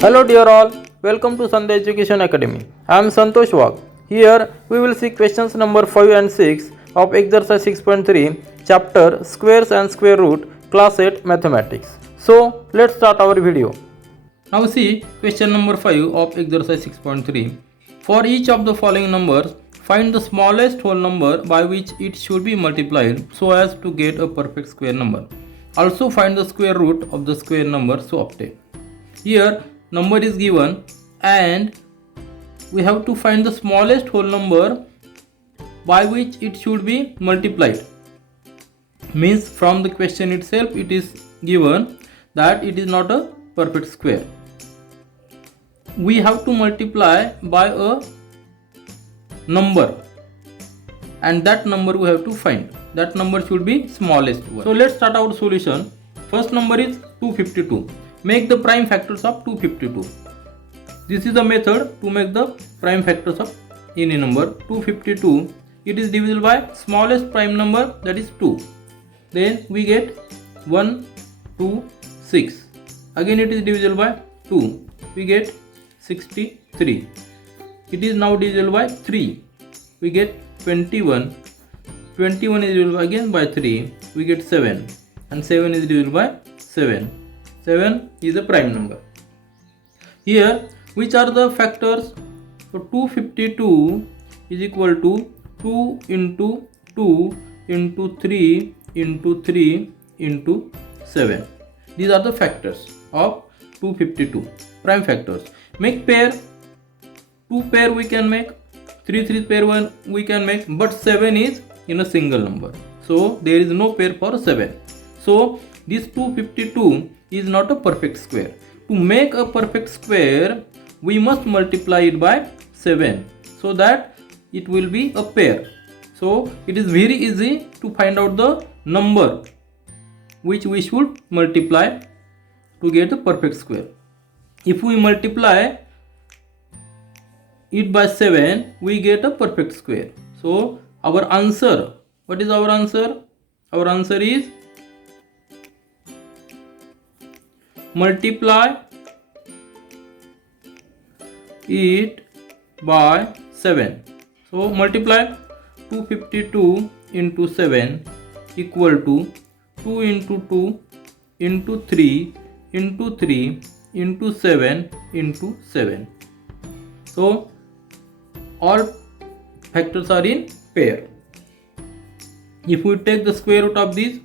Hello dear all, welcome to Sandhya Education Academy. I am Santosh Wagh. Here we will see questions number 5 and 6 of exercise 6.3 chapter squares and square root class 8 mathematics. So let's start our video. Now see question number 5 of exercise 6.3. For each of the following numbers, find the smallest whole number by which it should be multiplied so as to get a perfect square number. Also find the square root of the square number so obtain. Here number is given and we have to find the smallest whole number by which it should be multiplied. Means from the question itself it is given that it is not a perfect square. We have to multiply by a number and that number we have to find. That number should be smallest one. So let's start our solution. First number is 252. Make the prime factors of 252. This is the method to make the prime factors of any number. 252, it is divisible by smallest prime number, that is 2. Then we get 1, 2, 6. Again it is divisible by 2. We get 63. It is now divisible by 3. We get 21. 21 is divisible again by 3. We get 7. And 7 is divisible by 7. 7 is a prime number. Here, which are the factors? So 252 is equal to 2 into 2 into 3 into 3 into 7. These are the factors of 252. Prime factors. Make pair. 2 pair we can make. 3 pair one we can make. But 7 is in a single number. So there is no pair for 7. So this 252 is not a perfect square. To make a perfect square, we must multiply it by 7 so that it will be a pair. So it is very easy to find out the number which we should multiply to get a perfect square. If we multiply it by 7, we get a perfect square. So our answer, what is our answer? Our answer is multiply it by 7. So multiply 252 into 7 equal to 2 into 2 into 3 into 3 into 7 into 7. So all factors are in pair. If we take the square root of this,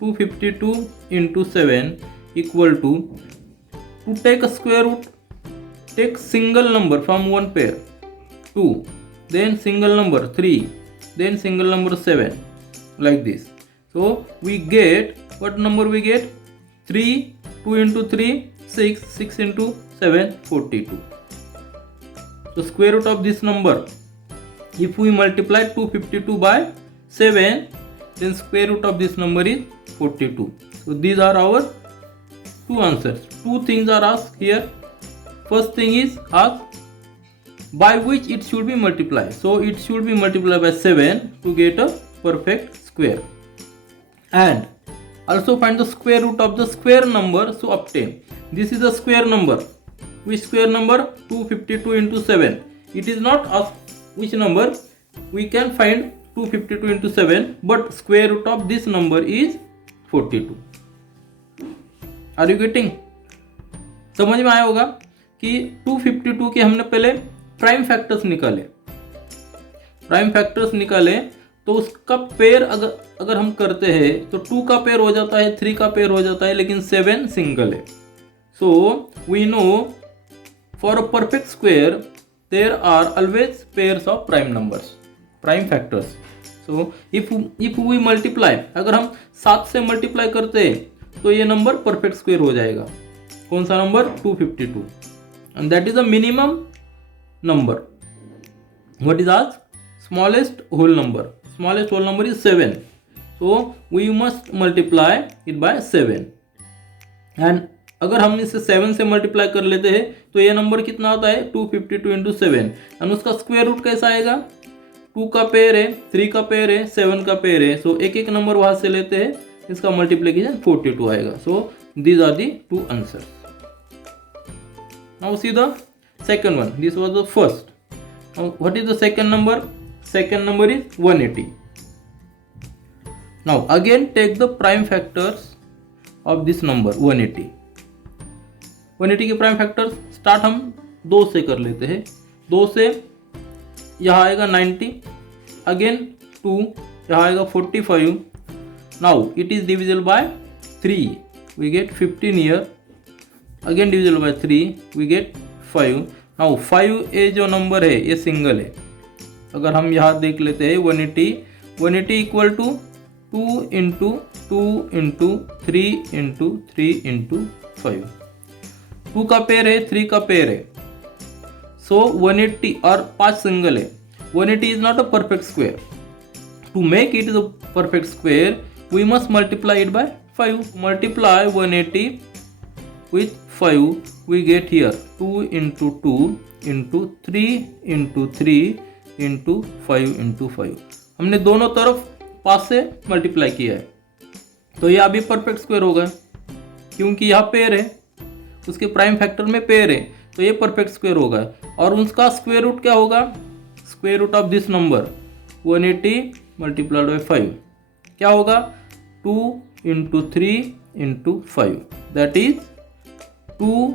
252 into 7 equal to take a square root, take single number from one pair, 2, then single number 3, then single number 7, like this. So we get, what number we get? 3, 2 into 3, 6, 6 into 7, 42. So square root of this number, if we multiply 252 by 7, then square root of this number is 42. So these are our two answers. Two things are asked here. First thing is asked by which it should be multiplied. So it should be multiplied by 7 to get a perfect square. And also find the square root of the square number to obtain. This is a square number. Which square number? 252 into 7. It is not asked which number. We can find 252 into 7, but square root of this number is 42. Are you getting? समझ में आया होगा कि 252 के हमने पहले prime factors निकाले. Prime factors निकाले तो उसका पेयर अगर हम करते हैं तो 2 का पेयर हो जाता है, 3 का पेयर हो जाता है, लेकिन 7 सिंगल है. So we know for a perfect square there are always pairs of prime numbers, prime factors. So if we multiply, अगर हम 7 से मल्टीप्लाई करते हैं तो ये नंबर परफेक्ट स्क्वायर हो जाएगा. कौन सा number? 252. And that is the minimum number. What is आज? Smallest whole number. Smallest whole number is 7. So we must multiply it by 7. And अगर हम इसे 7 से मल्टीप्लाई कर लेते हैं तो ये नंबर कितना आता है? 252 इंटू 7. एंड उसका स्क्वायर रूट कैसा आएगा? 2 का पेयर है, 3 का पेयर है, 7 का पेयर है. सो एक एक नंबर वहां से लेते हैं, इसका मल्टीप्लिकेशन 42 आएगा. So these are the two answers. Now see the second one. This was the first. Now what is the second number? Second number is 180. Now again take the prime factors of this number 180. 180 के prime factors start हम 2 से कर लेते हैं. 2 से यहाँ आएगा 90, again 2, यहाँ आएगा 45. Now it is divisible by 3, we get 15 here. Again divisible by 3, we get 5. Now 5 ये जो नंबर है ये सिंगल है. अगर हम यहाँ देख लेते हैं 180 equal to 2 into 2 into 3 into 3 into 5. 2 का पेयर है, 3 का पेयर है. सो 180 और 5 सिंगल है. 180 is not a perfect square. To make it a perfect square we must multiply it by 5. Multiply 180 with 5, we get here 2 into 2 into 3 into 3 into 5 into 5. हमने दोनों तरफ 5 से मल्टीप्लाई किया है, तो ये अभी परफेक्ट स्क्वायर होगा क्योंकि यहाँ पेयर है, उसके प्राइम फैक्टर में पेयर है, तो ये परफेक्ट स्क्वायर होगा. और उसका स्क्वायर रूट क्या होगा? Square root of this number 180 multiplied by 5 क्या होगा? 2 into 3 into 5, that is 2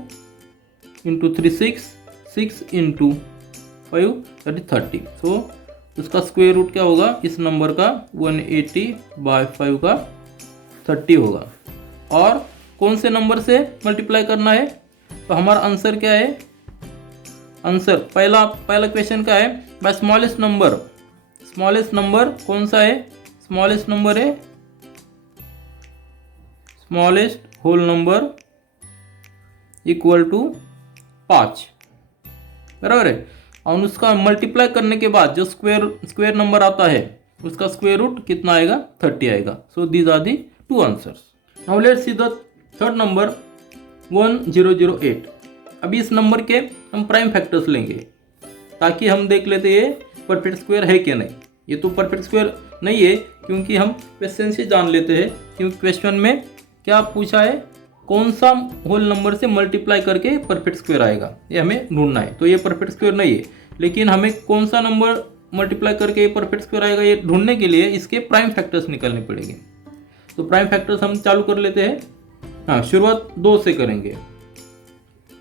into 3 6 into 5 that is 30. So उसका स्क्वायर रूट क्या होगा इस नंबर का? 180 बाय 5 का 30 होगा. और कौन से नंबर से मल्टीप्लाई करना है? तो हमारा आंसर क्या है? आंसर पहला क्वेश्चन का है by smallest number. Smallest number कौन सा है? स्मॉलेस्ट नंबर है smallest whole number equal to 5, बराबर है. और उसका मल्टीप्लाई करने के बाद जो स्क्वायर नंबर आता है उसका स्क्वायर रूट कितना आएगा? 30 आएगा. So these are the 2 answers. Now let's see the third number 1008. अभी इस नंबर के हम प्राइम फैक्टर्स लेंगे ताकि हम देख लेते ये परफेक्ट स्क्वायर है कि नहीं. ये तो परफेक्ट स्क्वायर नहीं है क्योंकि हम क्वेश्चन से जान लेते हैं, क्योंकि क्वेश्चन में क्या पूछा है? कौन सा होल नंबर से मल्टीप्लाई करके परफेक्ट स्क्वायर आएगा, ये हमें ढूंढना है. तो ये परफेक्ट स्क्वायर नहीं है, लेकिन हमें कौन सा नंबर मल्टीप्लाई करके ये परफेक्ट स्क्वायर आएगा ये ढूंढने के लिए इसके प्राइम फैक्टर्स निकालने पड़ेंगे. तो प्राइम फैक्टर्स हम चालू कर लेते हैं. हाँ, शुरुआत 2 से करेंगे.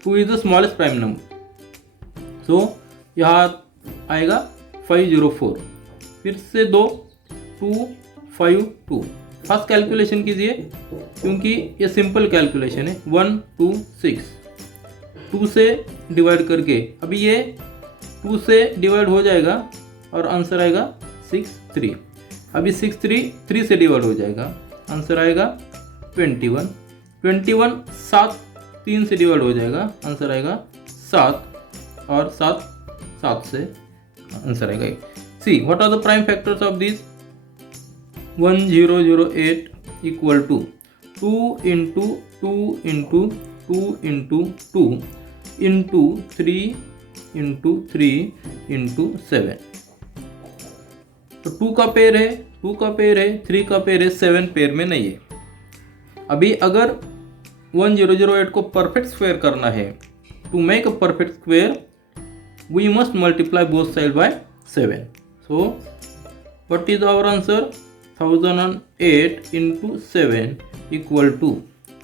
2 is the smallest prime number. So यहाँ आएगा 504, फिर से 2 2 5 2. फर्स्ट कैलकुलेशन कीजिए क्योंकि ये सिंपल कैलकुलेशन है. 1 2 6, 2 से डिवाइड करके अभी ये 2 से डिवाइड हो जाएगा और आंसर आएगा 6 3. अभी 6 3 से डिवाइड हो जाएगा, आंसर आएगा 21. 21 7 3 से डिवाइड हो जाएगा, आंसर आएगा 7. और 7 से आंसर आएगा 1. See what are the prime factors of this 1008 equal to 2 into 2 into 2 into 2 into 3 into 3 into 7. तो 2 का पेयर है, 2 का पेयर है, 3 का पेयर है, 7 पेयर में नहीं है. अभी अगर 1008 को परफेक्ट स्क्वायर करना है, to make a perfect square we must multiply both side by 7. So what is our answer? 1008 into 7 equal to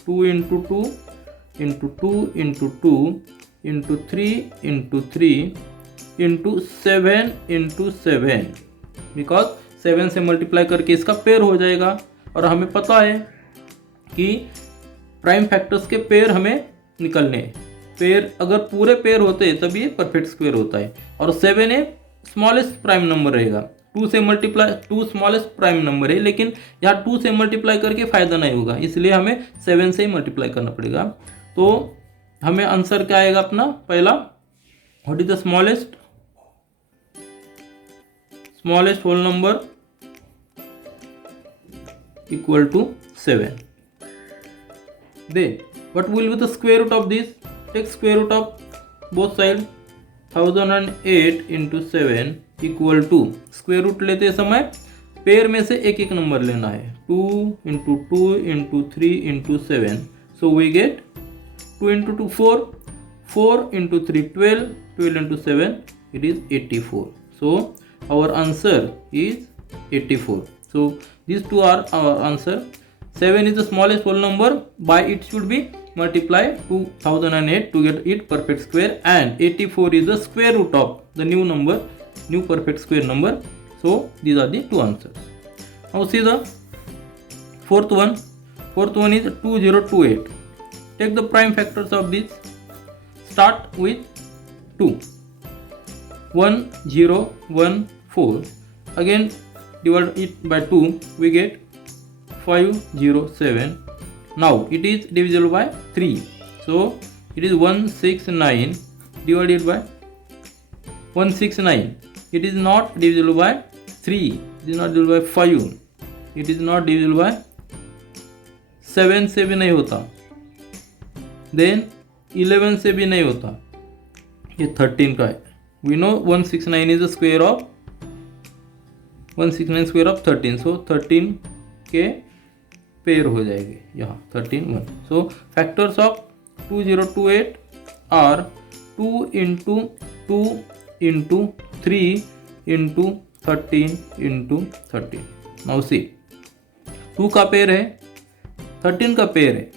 2 into 2 into 2 into 2 into 3 into 3 into 7 into 7. Because 7 से मल्टीप्लाई करके इसका पेयर हो जाएगा. और हमें पता है कि प्राइम फैक्टर्स के पेयर हमें निकलने हैं. पेयर अगर पूरे पेयर होते हैं तभी ये परफेक्ट स्क्वायर होता है. और 7 है स्मॉलेस्ट प्राइम नंबर रहेगा. 2 से मल्टीप्लाई 2 स्मॉलेस्ट प्राइम नंबर है, लेकिन यहाँ 2 से मल्टीप्लाई करके फ़ायदा नहीं होगा, इसलिए हमें 7 से ही मल्टीप्लाई करना पड़ेगा. तो हमें आंसर क्या आएगा अपना? पहला, what is the smallest whole number equal to 7. Then what will be the square root of this? Take square root of both side. 1008 into 7 equal to square root लेते समय पेयर में से एक एक नंबर लेना है. 2 into 2 into 3 into 7. So we get 2 into 2 4, 4 into 3 12, 12 into 7 it is 84. So our answer is 84. So these two are our answer. 7 is the smallest whole number, by it should be multiply 2008 to get it perfect square, and 84 is the square root of the new number, new perfect square number. So these are the two answers. Now see the fourth one. Fourth one is 2028. Take the prime factors of this. Start with 2. 1 0 1 4. Again divide it by 2, we get 507. Now it is divisible by 3. So it is 169 divided by 169. It is not divisible by 3. It is not divisible by 5. It is not divisible by 7 से भी नहीं होता. Then 11 से भी नहीं होता. ये 13 का है. We know 169 is the square of 169 square of 13. So 13 के पेयर हो जाएंगे यहाँ 13 1. So factors of 2028 are 2 into 2 into 3 into 13 into 13. Now see 2 का पेयर है, 13 का पेयर है,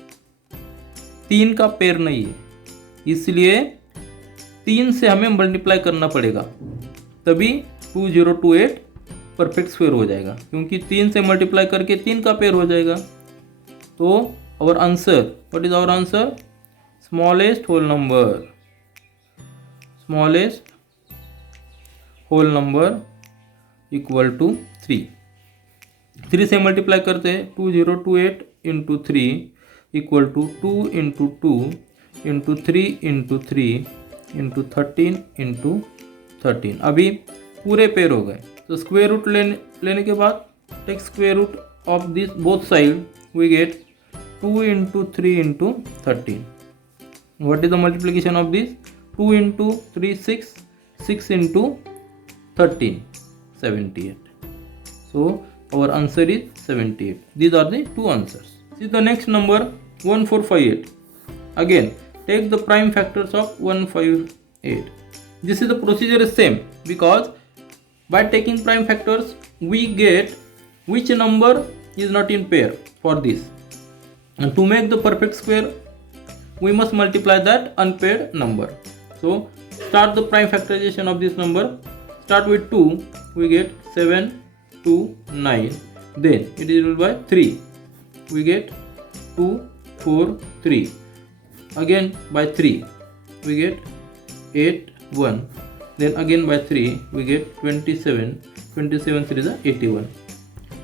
3 का पेयर नहीं है, इसलिए 3 से हमें मल्टीप्लाई करना पड़ेगा, तभी 2028 परफेक्ट स्क्वायर हो जाएगा, क्योंकि 3 से मल्टीप्लाई करके 3 का पेयर हो जाएगा. तो our answer, what is our answer? Smallest whole number, smallest whole number equal to 3. 3 से मल्टीप्लाई करते हैं, 2028 into 3 equal to 2 into 2 into 3 into 3 into 13 into 13. अभी पूरे पेयर हो गए. तो स्क्वायर रूट लेने के बाद take square root of this both side, we get 2 into 3 into 13. What is the multiplication of this? 2 into 3 6, 6 into 13 78. So our answer is 78. These are the two answers. See the next number 1458. Again take the prime factors of 158. This is the procedure is same, because by taking prime factors we get which number is not in pair for this. And to make the perfect square, we must multiply that unpaired number. So start the prime factorization of this number. Start with 2, we get 7 2 9. Then it is divided by 3, we get 2 4 3. Again by 3, we get 8 1. Then again by 3, we get 27. 27 3 is 81.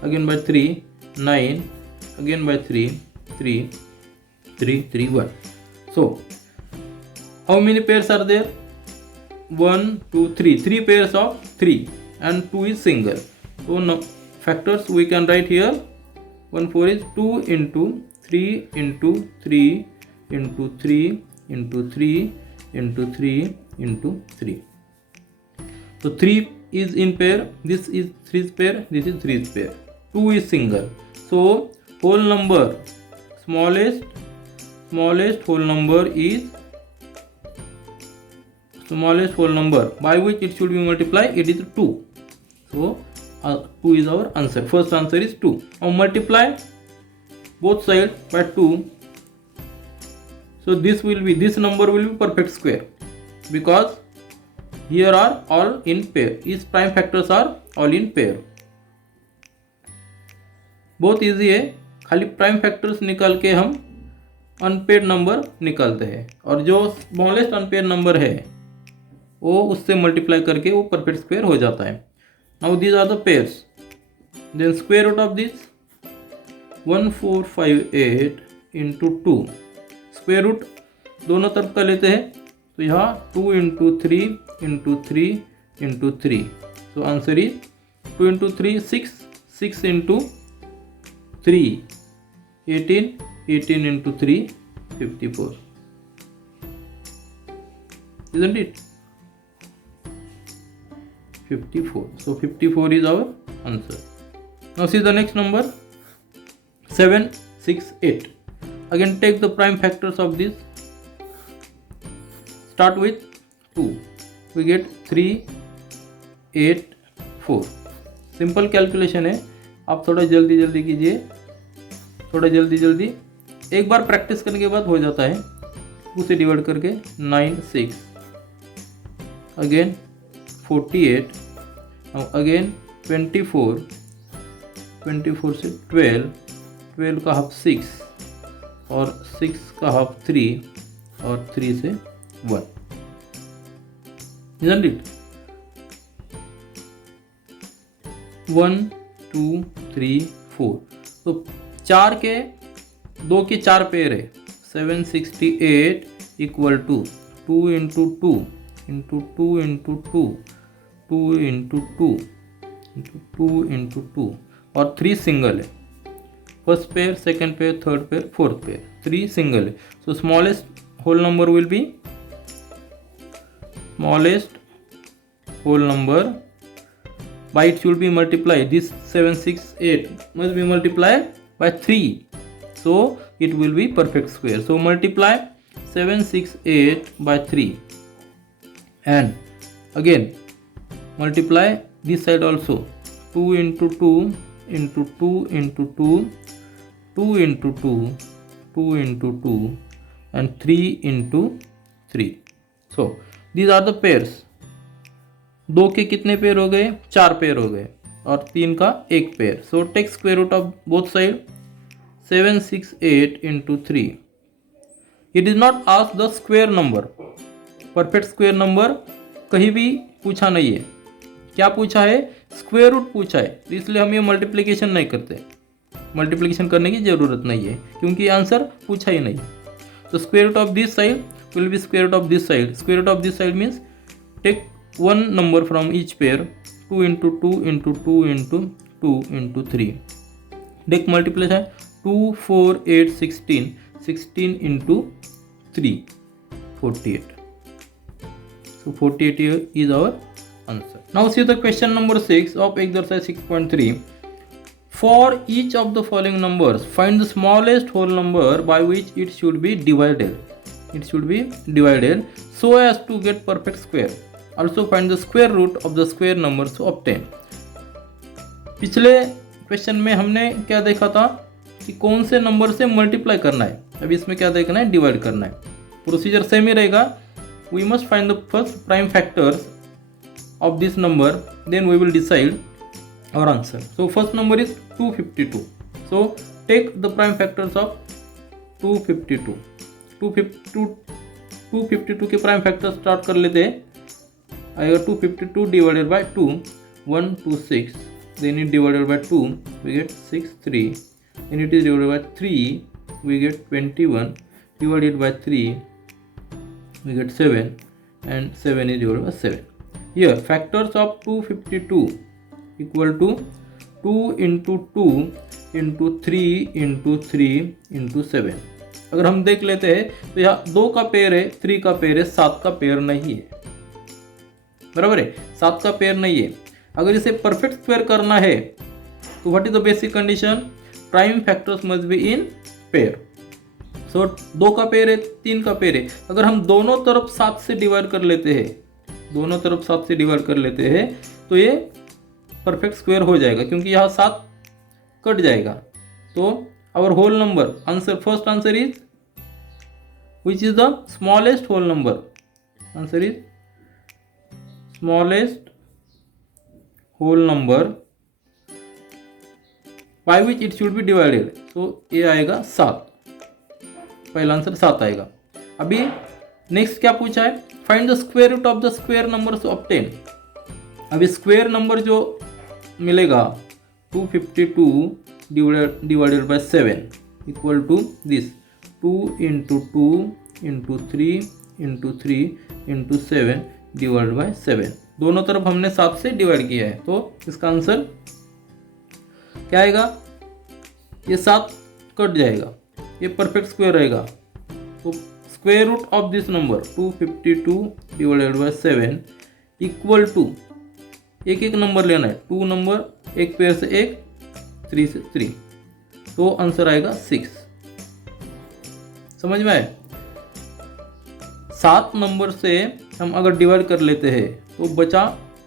Again by 3 9. Again by 3 3 3 3 1. So how many pairs are there? 1 2 3. 3 pairs of 3 and 2 is single. So now factors we can write here. 1 4 is 2 into 3 into 3 into 3 into 3 into 3 into 3. So 3 is in pair, this is 3's pair, this is 3's pair. 2 is single. So whole number, smallest whole number is, smallest whole number by which it should be multiplied, it is 2. So 2 is our answer. First answer is 2. Now multiply both sides by 2. So this number will be perfect square, because here are all in pair. These prime factors are all in pair. बहुत easy है, खाली prime factors निकाल के हम unpaid number निकालते हैं, और जो स्मॉलेस्ट अनपेड नंबर है वो उससे मल्टीप्लाई करके वो परफेक्ट स्क्वायर हो जाता है. Now these are the pairs. Then square root of this 1458 into 2. Square root दोनों तरफ का लेते हैं, तो यहाँ 2 into 3 into 3 into 3. So answer is 2 into 3 6, 6 into 3 18, 18 into 3 54. Isn't it? 54. So 54 is our answer. Now see the next number 7 6 8. Again take the prime factors of this. start with 2, we get 3, 8, 4. Simple calculation है, आप थोड़ा जल्दी जल्दी कीजिए, थोड़ा जल्दी जल्दी, एक बार प्रैक्टिस करने के बाद हो जाता है। 2 से डिवाइड करके 9, 6, अगेन 48, अगेन 24, 24 से 12, 12 का हाफ 6 और 6 का हाफ 3 और 3 से 1, isn't it? 1, 2, 3, 4, तो 4 के 2 के 4 पेयर है, 768 equal to 2 into 2 into 2 into 2 2 into 2 into 2 into 2 और 3 सिंगल है, first pair, second pair, third pair, fourth pair, 3 single है। So smallest whole number will be, smallest whole number by it should be multiplied, this 768 must be multiplied by 3, so it will be perfect square. So multiply 768 by 3 and again multiply this side also, 2 into 2 into 2 into 2 2 into 2 2 into 2 and 3 into 3. So these are the pairs. 2 के कितने pair हो गए? 4 pair हो गए और 3 का 1 pair. So take square root of both side, 768 into 3. It is not ask the square number, perfect square number कहीं भी पूछा नहीं है. क्या पूछा है? स्क्वायर रूट पूछा है, इसलिए हम ये मल्टीप्लिकेशन नहीं करते. मल्टीप्लिकेशन करने की जरूरत नहीं है क्योंकि आंसर पूछा ही नहीं. तो square root of this side will be square root of this side. Square root of this side means take one number from each pair, 2 into 2 into 2 into 2 into 3. Take multiplication, 2, 4, 8, 16. 16 into 3, 48. So 48 here is our answer. Now see the question number 6 of exercise 6.3. For each of the following numbers, find the smallest whole number by which it should be divided. It should be divided so as to get perfect square. Also find the square root of the square numbers to obtain. पिछले question में हमने क्या देखा था कि कौन से number से मल्टीप्लाई करना है. अभी इसमें क्या देखना है? डिवाइड करना है. प्रोसीजर सेम ही रहेगा. We must find the first prime factors of this number, then we will decide our answer. So first number is 252. So take the prime factors of 252. 252 के प्राइम फैक्टर स्टार्ट कर लेते हैं. आएगा 252 divided by 2, 126, then it divided by 2 we get 63, then it is divided by 3 we get 21, divided by 3 we get 7 and 7 is divided by 7. Here factors of 252 equal to 2 into 2 into 3 into 3 into 7. अगर हम देख लेते हैं तो यहाँ 2 का pair है, 3 का पेयर है, 7 का पेयर नहीं है. बराबर है, 7 का पेयर नहीं है. अगर इसे परफेक्ट स्क्वायर करना है तो what is the basic condition? Prime factors must be in pair. So 2 का पेयर है, 3 का पेयर है. अगर हम दोनों तरफ 7 से डिवाइड कर लेते हैं, दोनों तरफ 7 से डिवाइड कर लेते हैं तो ये परफेक्ट स्क्वायर हो जाएगा क्योंकि यहाँ 7 कट जाएगा. तो our whole number answer, first answer is, which is the smallest whole number? Answer is smallest whole number by which it should be divided. So ये आएगा 7, पहला आंसर 7 आएगा. अभी नेक्स्ट क्या पूछा है? Find the square root of the square number to obtain. अभी square number जो मिलेगा 252 divided by 7 equal to this 2 into 2 into 3 into 3 into 7 divided by 7. दोनों तरफ हमने 7 से डिवाइड किया है तो इसका आंसर क्या आएगा? ये 7 कट जाएगा, ये परफेक्ट स्क्वायर रहेगा. तो square root of this number 252 divided by 7 equal to, एक एक नंबर लेना है, 2 नंबर, एक पेयर से 1, 3 से 3, तो आंसर आएगा 6. समझ में आए? 7 नंबर से हम अगर डिवाइड कर लेते हैं तो बचा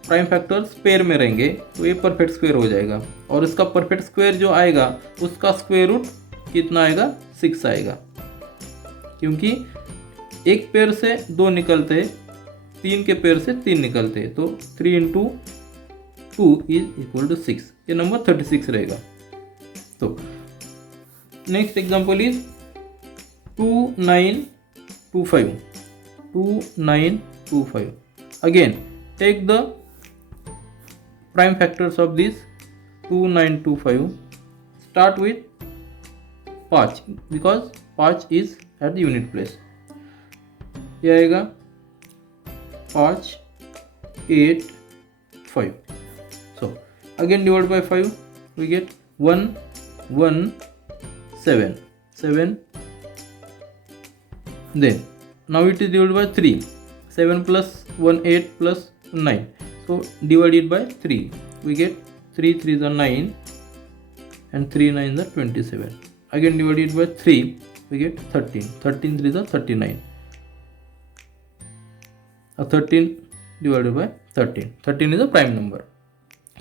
प्राइम फैक्टर्स पेयर में रहेंगे, तो ये परफेक्ट स्क्वायर हो जाएगा। और इसका परफेक्ट स्क्वायर जो आएगा उसका स्क्वायर रूट कितना आएगा, 6 आएगा, क्योंकि एक पेयर से 2 निकलते हैं, 3 के पेयर से 3 निकलते हैं, तो 3 इंटू 2 इज इक्वल टू 6। ये नंबर 36 रहेगा। तो next example is 2925। 2925 again take the prime factors of this 2925. start with 5 because 5 is at the unit place. ये आएगा 5 8 5. so again divide by 5 we get 1 1 7 7. then now it is divided by 3. 7 plus 1 8 plus 9, so divided by 3 we get 3 3 is 9 and 3 9 is 27. again divided by 3 we get 13. 13 3 is 39. 13 divided by 13. 13 is a prime number.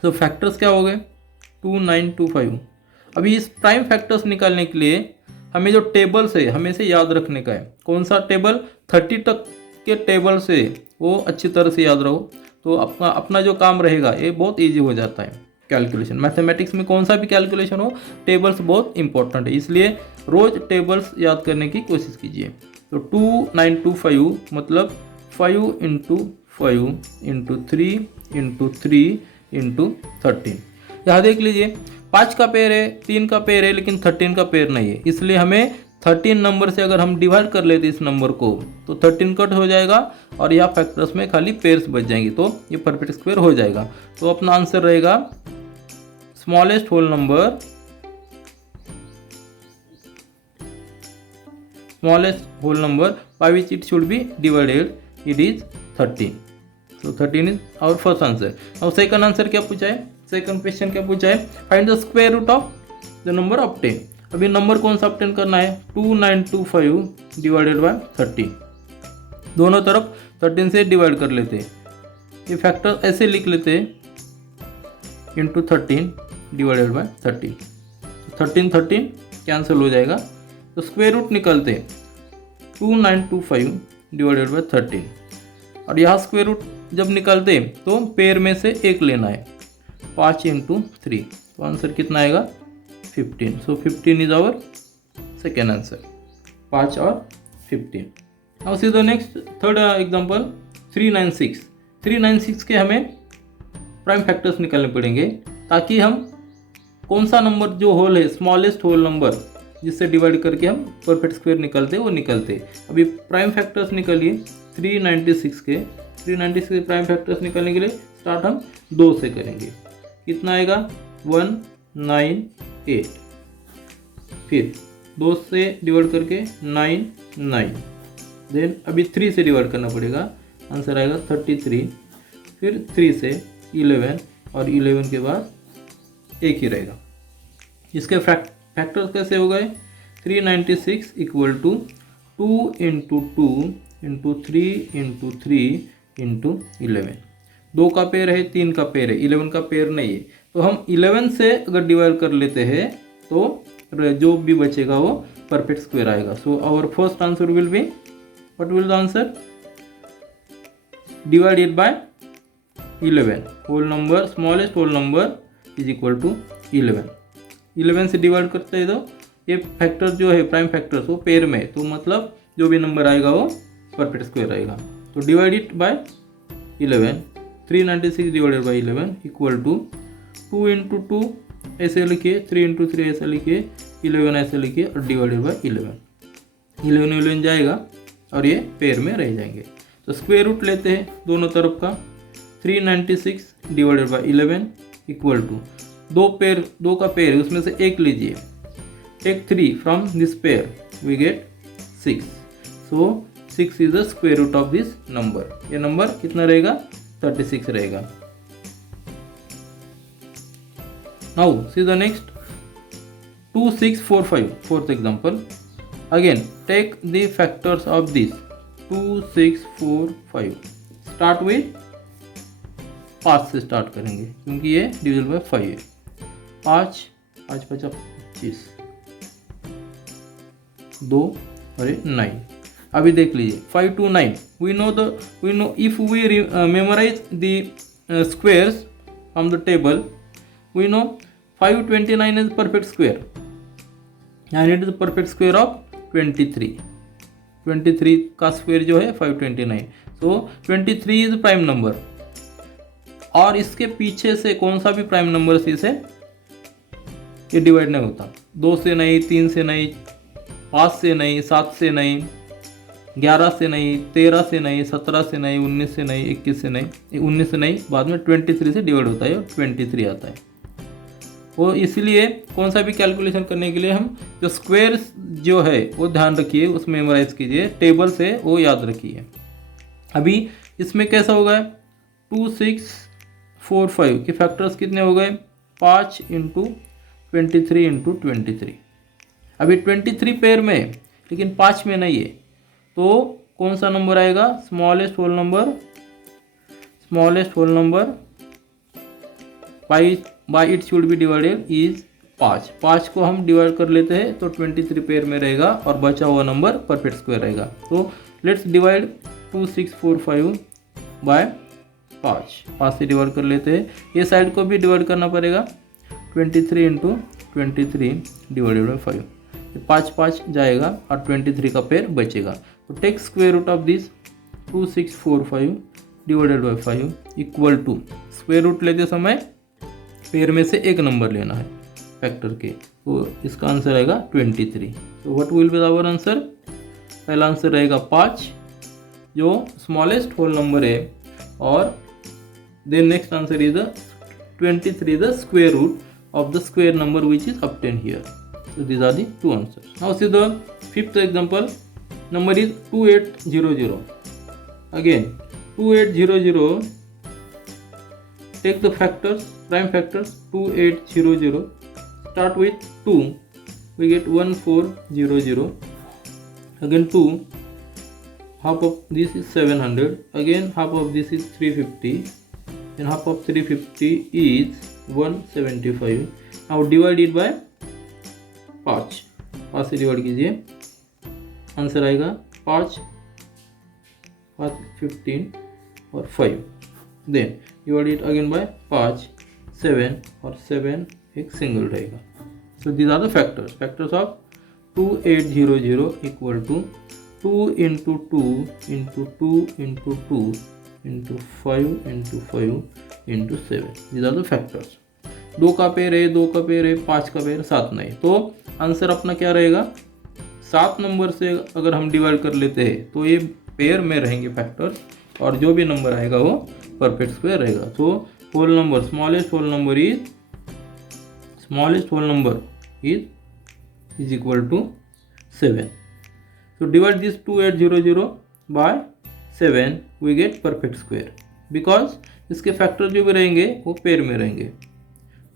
so factors क्या हो गए, 2925. अभी इस prime factors निकालने के लिए हमें जो टेबल से हमें से याद रखने का है, कौन सा टेबल, 30 तक के टेबल से वो अच्छी तरह से याद रहो, तो अपना जो काम रहेगा ये बहुत इजी हो जाता है। कैलकुलेशन, मैथमेटिक्स में कौन सा भी कैलकुलेशन हो, टेबल्स बहुत इंपॉर्टेंट है, इसलिए रोज टेबल्स याद करने की कोशिश कीजिए। तो 2925 मतलब 5 इंटू 5 इंटू 3 इंटू 3 इंटू 13। यहाँ देख लीजिए 5 का पेयर है, 3 का पेयर है, लेकिन 13 का पेयर नहीं है, इसलिए हमें 13 नंबर से अगर हम डिवाइड कर लेते इस नंबर को तो 13 कट हो जाएगा और यहाँ फैक्टर्स में खाली पेयर्स बच जाएंगे, तो ये परफेक्ट स्क्वायर हो जाएगा। तो अपना आंसर रहेगा smallest whole number, smallest whole number by which it should be divided, it is 13. so 13 is our first answer. now second answer क्या पूछा है, सेकंड क्वेश्चन क्या पूछा है, find the square root of the number obtain. अभी number कौन सा obtain करना है, 2925 डिवाइडेड बाय 13, दोनों तरफ 13 से डिवाइड कर लेते हैं, ये फैक्टर ऐसे लिख लेते हैं इंटू 13 डिवाइडेड बाय 30, 13 13 कैंसिल हो जाएगा, तो स्क्वायर रूट निकलते हैं 2925 डिवाइडेड बाय 13, और यहाँ स्क्वायर रूट जब निकलते हैं तो पेयर में से एक लेना है, 5 इंटू 3, तो आंसर कितना आएगा 15। सो 15 इज आवर सेकेंड आंसर, 5 और 15। Now see the next third example 396। 396 के हमें प्राइम फैक्टर्स निकालने पड़ेंगे ताकि हम कौन सा नंबर जो होल है, स्मॉलेस्ट होल नंबर जिससे डिवाइड करके हम परफेक्ट स्क्वायर निकलते वो निकलते। अभी प्राइम फैक्टर्स निकालिए 396 के, 396 के प्राइम फैक्टर्स निकालने के लिए स्टार्ट हम 2 से करेंगे, कितना आएगा 198, फिर 2 से डिवाइड करके 9, देन अभी 3 से डिवाइड करना पड़ेगा, आंसर आएगा 33, फिर 3 से 11 और 11 के बाद एक ही रहेगा। इसके फैक्टर्स कैसे हो गए, 396 equal to 2 into 2 into 3 into 3 into 11, 2 का पेयर है, 3 का पेयर है, 11 का पेयर नहीं है, तो हम 11 से अगर डिवाइड कर लेते हैं तो जो भी बचेगा वो परफेक्ट स्क्वायर आएगा। So our first answer will be, what will the answer, divided by 11, whole number smallest whole number is equal to 11। 11 से डिवाइड करते हैं तो ये फैक्टर जो है प्राइम फैक्टर्स वो पेयर में, तो मतलब जो भी नंबर आएगा वो परफेक्ट स्क्वायर आएगा। तो divided by 11, 396 divided by 11 equal to 2 into 2 ऐसे लिखिए, 3 इंटू 3 ऐसे लिखिए, 11 ऐसे लिखिए और डिवाइडेड बाय 11, 11 जाएगा और ये पेयर में रह जाएंगे। तो स्क्वायर रूट लेते हैं दोनों तरफ का, 396 डिवाइडेड बाय 11 इक्वल टू 2 का पेयर है उसमें से एक लीजिए, take 3 from this pair we get 6, so 6 is the square root of this number. ये नंबर कितना रहेगा 36 रहेगा। Now see the next 2645, fourth example, again take the factors of this 2 6 4 5। Start with 5 से स्टार्ट करेंगे क्योंकि ये डिविजल बाय 5 है। 5 5 5 25, 2 और 9। अभी देख लीजिए 5 to 9 we know if we memorize the squares from the table we know 529 is perfect square and it is perfect square of 23 का स्क्वायर जो है 529। so 23 is प्राइम नंबर और इसके पीछे से कौन सा भी प्राइम नंबर से ये डिवाइड नहीं होता। 2 से नहीं, 3 से नहीं, 5 से नहीं, 7 से नहीं, 11 से नहीं, 13 से नहीं, 17 से नहीं, 19 से नहीं, 21 से नहीं, 19 से नहीं, बाद में 23 से डिवाइड होता है और 23 आता है। वो इसलिए कौन सा भी कैलकुलेशन करने के लिए हम जो स्क्वायर जो है वो ध्यान रखिए, उसमें मेमोराइज कीजिए, टेबल से वो याद रखिए। अभी इसमें कैसा होगा 2 6 4 5 के फैक्टर्स कितने हो गए 5 इंटू 23 इंटू 23। अभी 23 पेयर में है लेकिन 5 में नहीं है तो कौन सा नंबर आएगा smallest whole number by it should be divided is 5 को हम डिवाइड कर लेते हैं तो 23 पेयर में रहेगा और बचा हुआ नंबर परफेक्ट स्क्वायर रहेगा। तो लेट्स डिवाइड 2 6 4 5 बाय 5 से डिवाइड कर लेते हैं। ये साइड को भी डिवाइड करना पड़ेगा 23 इंटू 23 डिवाइडेड बाई 5 5 जाएगा और 23 का पेयर बचेगा। तो take square root of this 2 6 4 5 divided by 5 equal to square root लेते समय पेयर में से एक नंबर लेना है फैक्टर के, तो इसका आंसर रहेगा 23। तो what will be our answer, पहला आंसर रहेगा 5 जो स्मॉलेस्ट होल नंबर है और then next answer is 23 the square root of the square number which is obtained here. So these are the two answers. Now see the fifth example. Number is 2800. Again 2800. Take the factors, prime factors 2800. Start with 2. We get 1400. Again 2. Half of this is 700. Again half of this is 350. And half of 350 is 175। now divided by 5 से divide कीजिए, answer आएगा 5 15 और 5। Then divided again bye 5 7 और 7 एक single रहेगा। So these are the factors of 2800 equal to 2 into 2 into 2 into 2 into 5 into 5 into 7। These are the factors. 2 का pair है, 2 का पेयर है, 5 का पेयर, 7 नहीं। तो आंसर अपना क्या रहेगा 7 नंबर से अगर हम डिवाइड कर लेते हैं तो ये पेयर में रहेंगे फैक्टर्स और जो भी नंबर आएगा वो परफेक्ट स्क्वायर रहेगा। तो whole number smallest whole number is equal to 7। so divide this 2800 by 7 we get perfect square because इसके फैक्टर जो भी रहेंगे वो पेयर में रहेंगे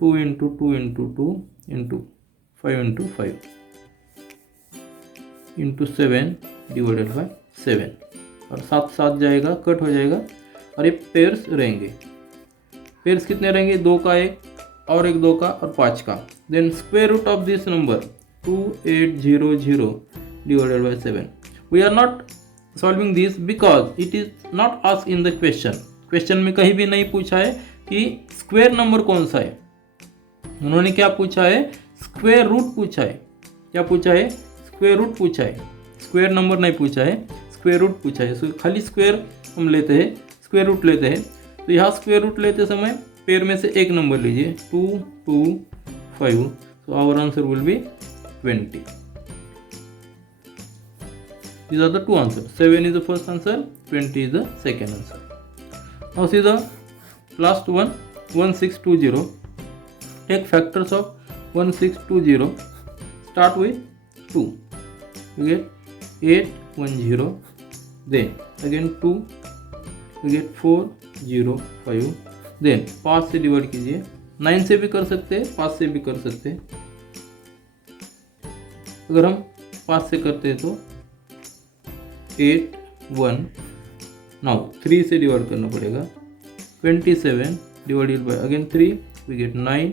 2 into 2 into 2 into 5 into 5 into 7 divided by 7 और 7 जाएगा कट हो जाएगा और ये पेयर्स रहेंगे। पेयर्स कितने रहेंगे 2 का एक और एक 2 का और 5 का। Then square root of this number 2800 divided by 7. We are not solving this because it is not asked in the question. Question में कहीं भी नहीं पूछा है कि स्क्वायर नंबर कौन सा है, उन्होंने क्या पूछा है स्क्वायर रूट पूछा है। क्या पूछा है स्क्वायर रूट पूछा है, स्क्वायर नंबर नहीं पूछा है, स्क्वायर रूट पूछा है। खाली स्क्वायर हम लेते हैं, स्क्वायर रूट लेते हैं। तो यहाँ स्क्वायर रूट लेते समय पेयर में से एक नंबर लीजिए 2 2 5। So our answer will be 20। These are the two answers. 7 is the first answer, 20 is the second answer. Now see the last one 1620. Take factors of 1620. Start with 2. You get 810. Then again 2. You get 405. Then 5 से divide कीजिए, 9 से भी कर सकते हैं, 5 से भी कर सकते हैं। अगर हम 5 से करते हैं तो 8 1. नाउ 3 से डिवाइड करना पड़ेगा. 27 divided by again 3 we get 9,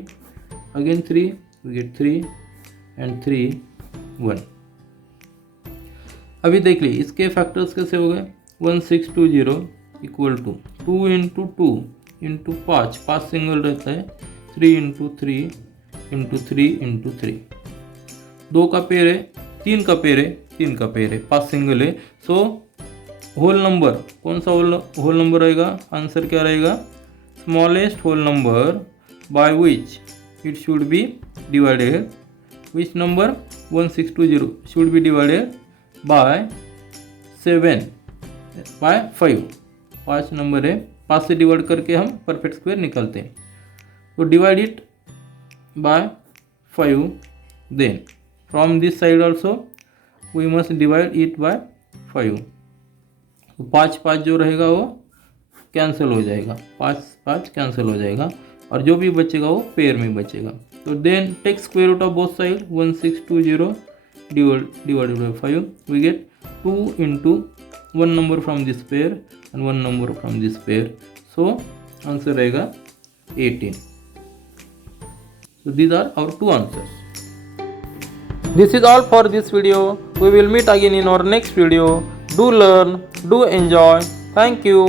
again 3 we get 3 and 3 1. अभी देख ली इसके फैक्टर्स कैसे हो गए. 1620 equal to 2 into 2 into 5 single रहता है. 3 इंटू 3 इंटू 3 इंटू 3. 2 का पेयर है, 3 का पेयर है, 3 का पेयर है, 5 सिंगल है. सो होल नंबर कौन सा होल नंबर रहेगा. आंसर क्या रहेगा. Smallest whole number by which it should be divided. Which number 1620 should be divided by 7 by 5. 5 number है, 5 से डिवाइड करके हम परफेक्ट स्क्वायर निकालते हैं. तो divide it by 5. Then from this side also we must divide it by 5. तो 5 जो रहेगा वो कैंसिल हो जाएगा. 5 कैंसिल हो जाएगा और जो भी बचेगा वो पेयर में बचेगा. तो then take square root of both side. 1620 divided by 5 we get 2 into one number from this pair and one number from this pair. So answer रहेगा 18. So these are our two answers. This is all for this video. We will meet again in our next video. Do learn, do enjoy. Thank you.